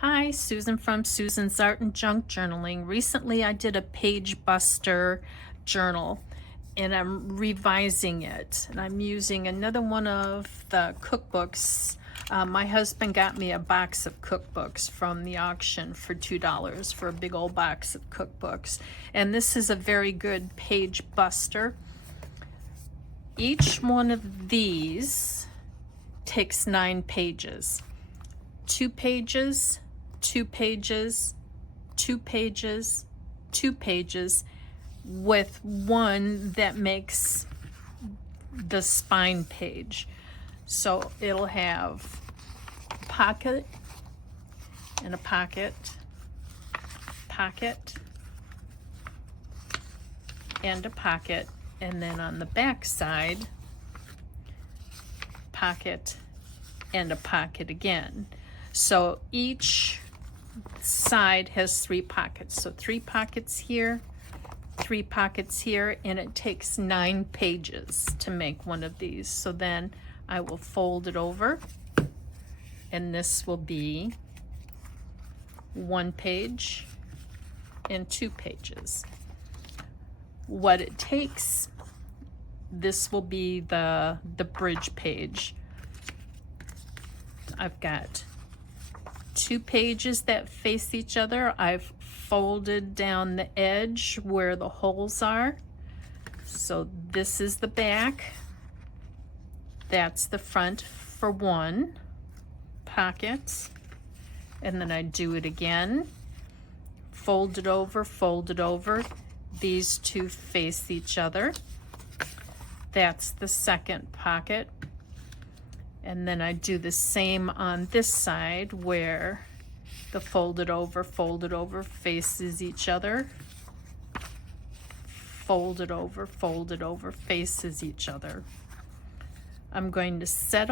Hi, Susan from Susan's Art and Junk Journaling. Recently I did a page buster journal and I'm revising it. And I'm using another one of the cookbooks. My husband got me a box of cookbooks from the auction for $2 for a big old box of cookbooks. And this is a very good page buster. Each one of these takes 9 pages. 2 pages, 2 pages, 2 pages, 2 pages, with one that makes the spine page. So it'll have a pocket and a pocket, pocket, and a pocket, and then on the back side, pocket and a pocket again. So each side has 3 pockets. So 3 pockets here, 3 pockets here, and it takes 9 pages to make one of these. So then I will fold it over, and this will be 1 page and 2 pages. What it takes, this will be the bridge page. I've got 2 pages that face each other. I've folded down the edge where the holes are. So this is the back. That's the front for 1 pocket. And then I do it again. Fold it over, fold it over. These 2 face each other. That's the second pocket. And then I do the same on this side where the folded over faces each other. Folded over faces each other. I'm going to set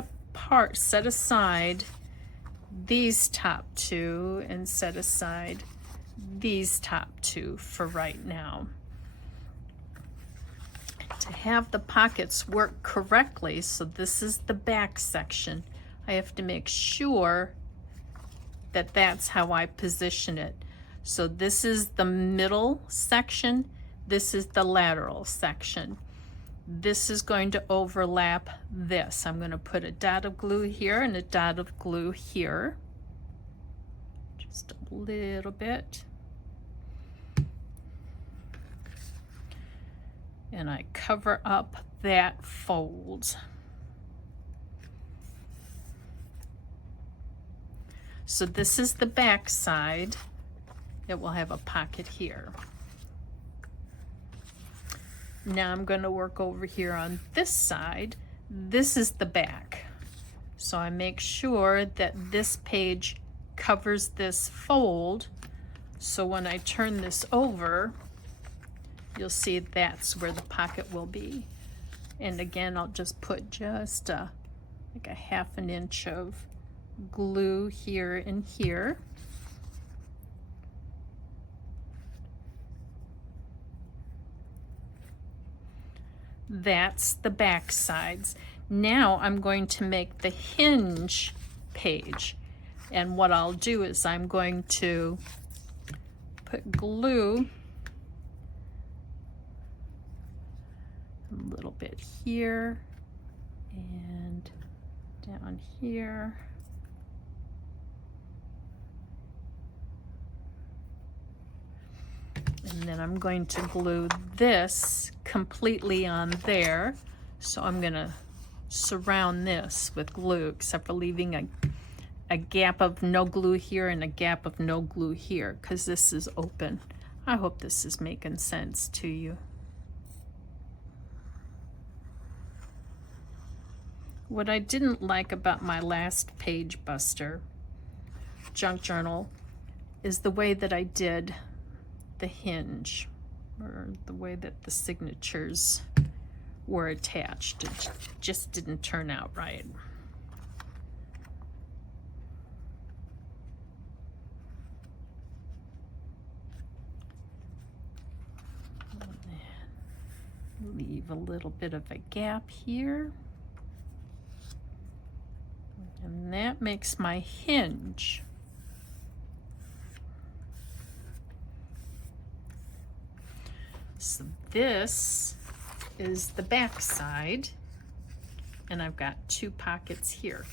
aside these top 2 and set aside these top 2 for right now. To have the pockets work correctly, so this is the back section, I have to make sure that that's how I position it. So this is the middle section, this is the lateral section. This is going to overlap this. I'm going to put a dot of glue here and a dot of glue here. Just a little bit. And I cover up that fold. So this is the back side. It will have a pocket here. Now I'm going to work over here on this side. This is the back. So I make sure that this page covers this fold. So when I turn this over, you'll see that's where the pocket will be. And again, I'll just put just like a 1/2 inch of glue here and here. That's the back sides. Now I'm going to make the hinge page. And what I'll do is I'm going to put glue a little bit here and down here. And then I'm going to glue this completely on there. So I'm going to surround this with glue, except for leaving a gap of no glue here and a gap of no glue here, because this is open. I hope this is making sense to you. What I didn't like about my last page buster junk journal is the way that I did the hinge, or the way that the signatures were attached. It just didn't turn out right. Leave a little bit of a gap here. And that makes my hinge. So this is the back side, and I've got 2 pockets here.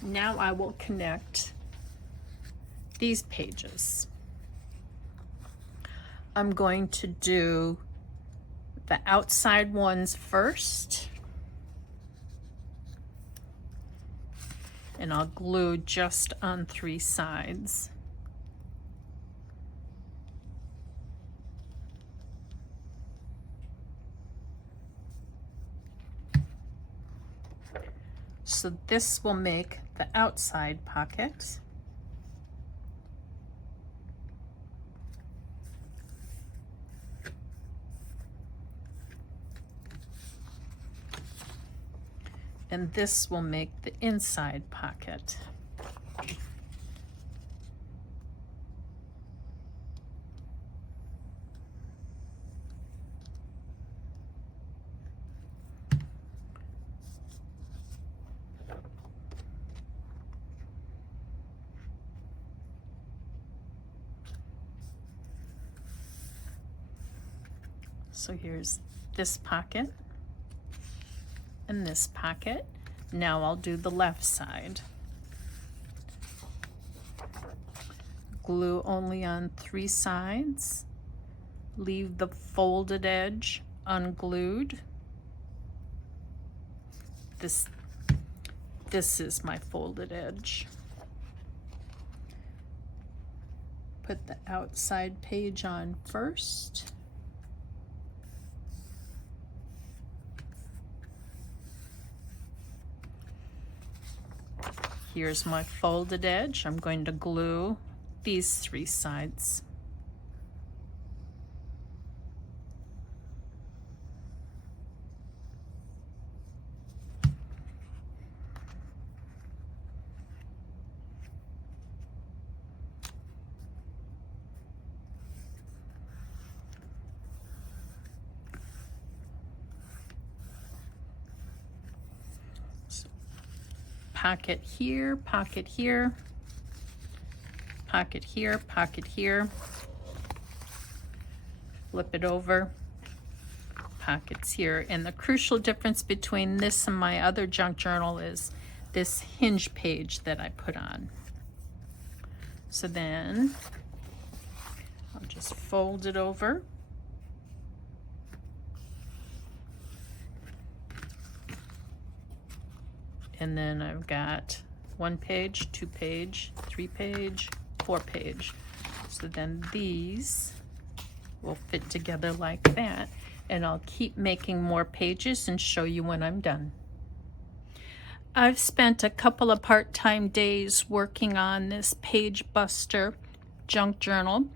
Now I will connect these pages. I'm going to do the outside ones first, and I'll glue just on 3 sides. So this will make the outside pocket. And this will make the inside pocket. So here's this pocket and this pocket. Now I'll do the left side. Glue only on 3 sides. Leave the folded edge unglued. This is my folded edge. Put the outside page on first. Here's my folded edge. I'm going to glue these 3 sides. Pocket here, pocket here, pocket here, pocket here. Flip it over, pockets here. And the crucial difference between this and my other junk journal is this hinge page that I put on. So then I'll just fold it over. And then I've got 1 page, 2 page, 3 page, 4 page. So then these will fit together like that. And I'll keep making more pages and show you when I'm done. I've spent a couple of part-time days working on this Page Buster junk journal.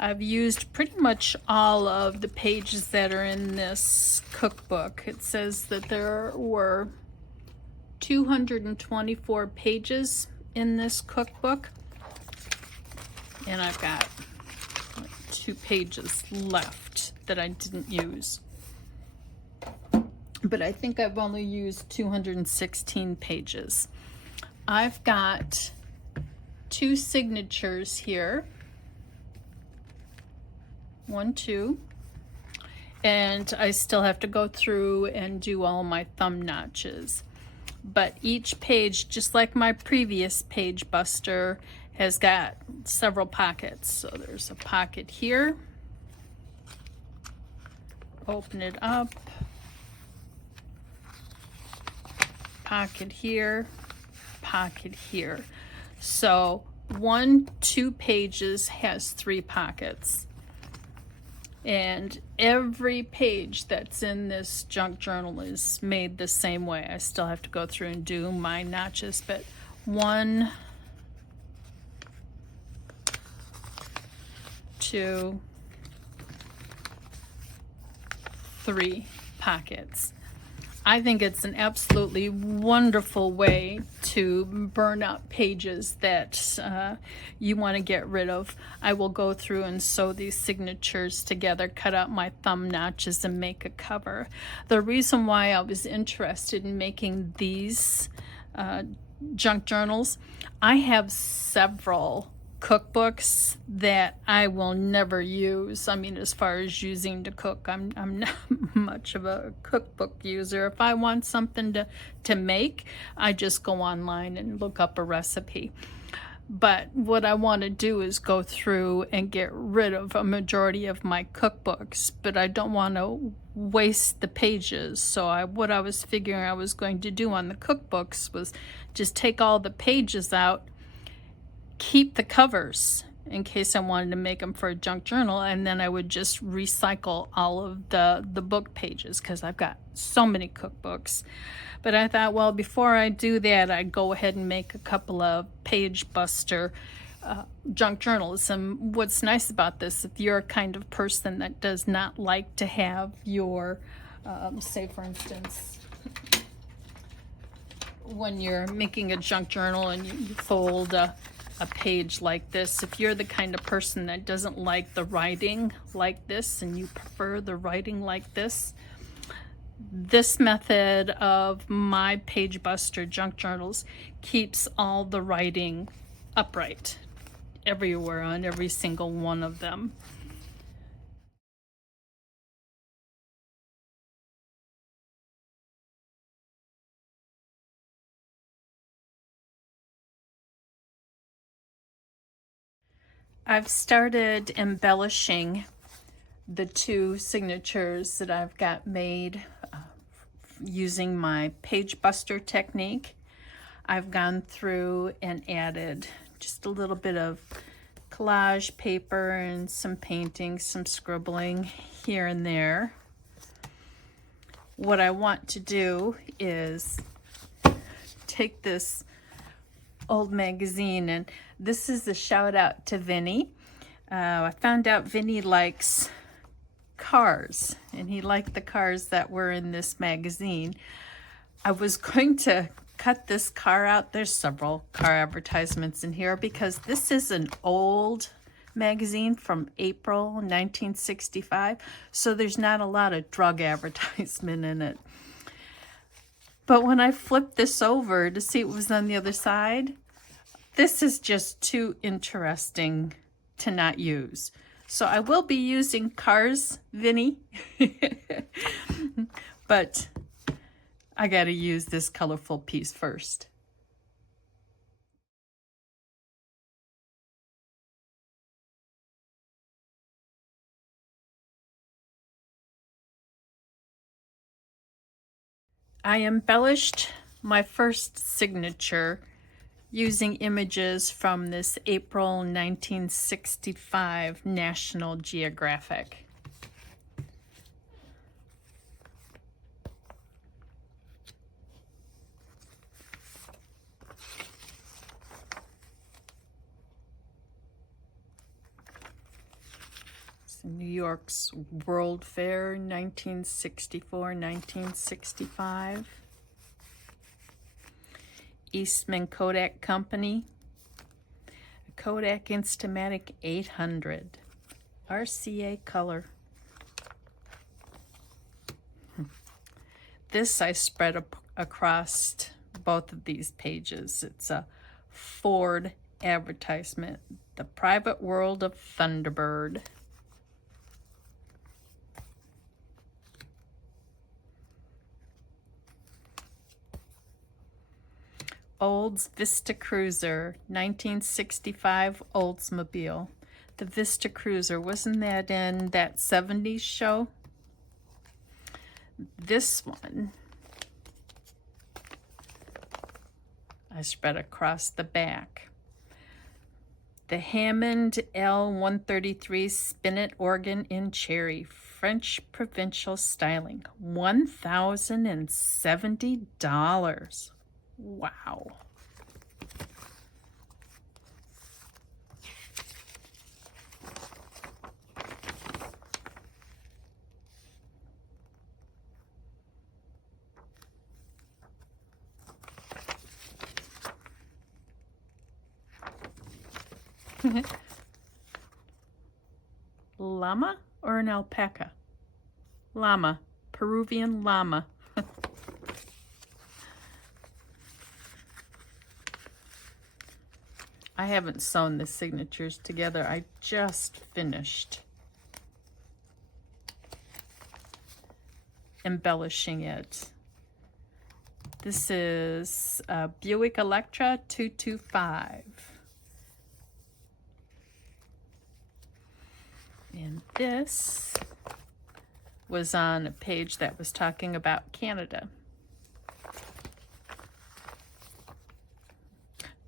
I've used pretty much all of the pages that are in this cookbook. It says that there were 224 pages in this cookbook, and I've got like 2 pages left that I didn't use. But I think I've only used 216 pages. I've got 2 signatures here. 1, 2, and I still have to go through and do all my thumb notches. But each page, just like my previous Page Buster, has got several pockets. So there's a pocket here. Open it up. Pocket here, pocket here. So 1, 2 pages has 3 pockets. And every page that's in this junk journal is made the same way. I still have to go through and do my notches, but 1, 2, 3 pockets. I think it's an absolutely wonderful way to burn up pages that you want to get rid of. I will go through and sew these signatures together, cut out my thumb notches, and make a cover. The reason why I was interested in making these junk journals, I have several cookbooks that I will never use. I mean, as far as using to cook, I'm not much of a cookbook user. If I want something to make, I just go online and look up a recipe. But what I want to do is go through and get rid of a majority of my cookbooks, but I don't want to waste the pages. So what I was figuring I was going to do on the cookbooks was just take all the pages out, keep the covers in case I wanted to make them for a junk journal, and then I would just recycle all of the book pages because I've got so many cookbooks. But I thought, well, before I do that, I'd go ahead and make a couple of page buster junk journals. And what's nice about this, if you're a kind of person that does not like to have your, say for instance, when you're making a junk journal and you fold a page like this, if you're the kind of person that doesn't like the writing like this and you prefer the writing like this method of my page buster junk journals keeps all the writing upright everywhere on every single one of them. I've started embellishing the two signatures that I've got made using my page buster technique. I've gone through and added just a little bit of collage paper and some painting, some scribbling here and there. What I want to do is take this old magazine, and this is a shout out to Vinny. I found out Vinny likes cars, and he liked the cars that were in this magazine. I was going to cut this car out. There's several car advertisements in here because this is an old magazine from April 1965, so there's not a lot of drug advertisement in it. But when I flipped this over to see what was on the other side, this is just too interesting to not use. So I will be using cars, Vinny, but I got to use this colorful piece first. I embellished my first signature using images from this April 1965 National Geographic. It's New York's World Fair, 1964-1965. Eastman Kodak Company, a Kodak Instamatic 800, RCA color. This I spread across both of these pages. It's a Ford advertisement, the private world of Thunderbird. Olds Vista Cruiser, 1965 Oldsmobile. The Vista Cruiser, wasn't that in that 70s show? This one I spread across the back. The Hammond L133 Spinet organ in cherry, French provincial styling, $1,070. Wow. Llama or an alpaca? Llama, Peruvian llama. I haven't sewn the signatures together. I just finished embellishing it. This is Buick Electra 225. And this was on a page that was talking about Canada.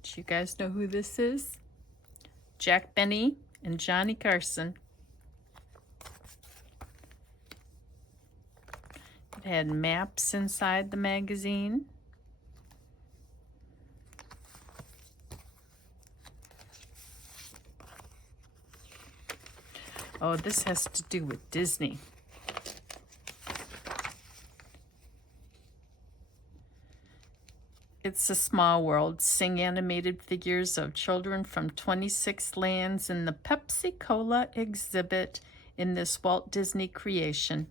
Do you guys know who this is? Jack Benny and Johnny Carson. It had maps inside the magazine. Oh, this has to do with Disney. It's a Small World. Sing animated figures of children from 26 lands in the Pepsi-Cola exhibit in this Walt Disney creation.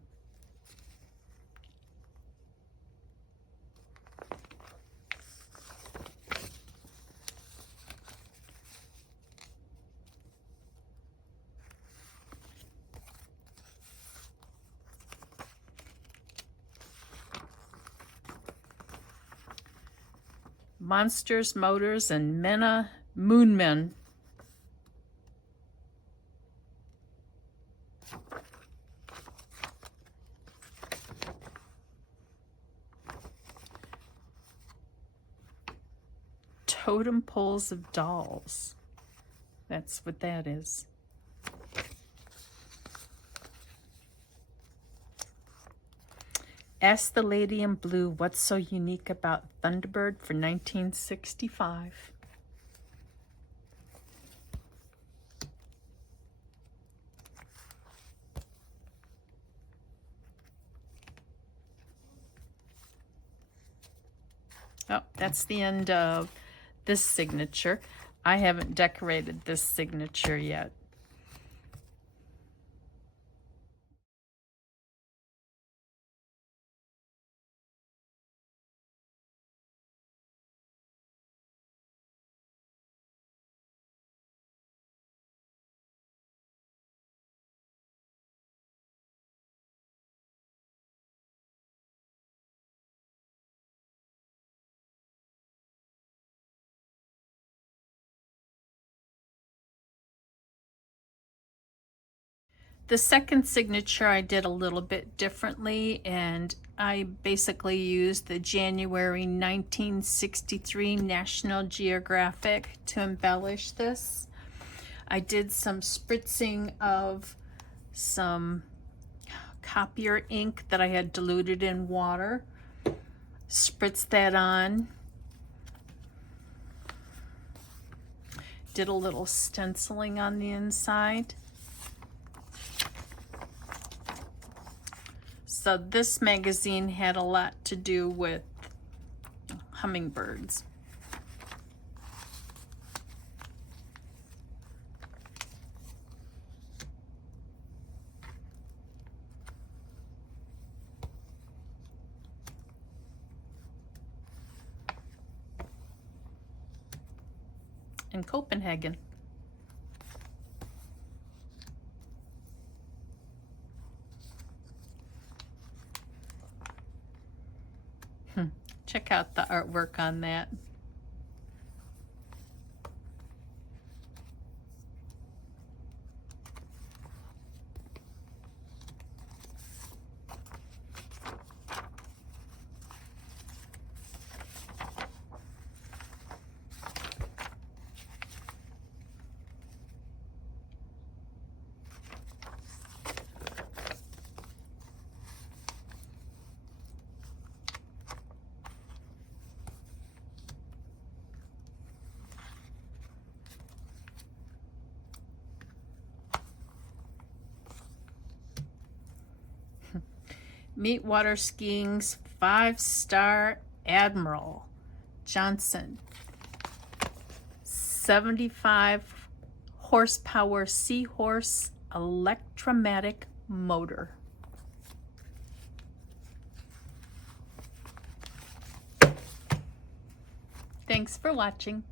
Monsters, Motors, and Mena Moonmen. Totem poles of dolls. That's what that is. Ask the Lady in Blue what's so unique about Thunderbird for 1965. Oh, that's the end of this signature. I haven't decorated this signature yet. The second signature I did a little bit differently, and I basically used the January 1963 National Geographic to embellish this. I did some spritzing of some copier ink that I had diluted in water. Spritzed that on. Did a little stenciling on the inside. So this magazine had a lot to do with hummingbirds. In Copenhagen. Check out the artwork on that. Meet water skiing's 5-star Admiral Johnson. 75 horsepower Seahorse electromatic motor. Thanks for watching.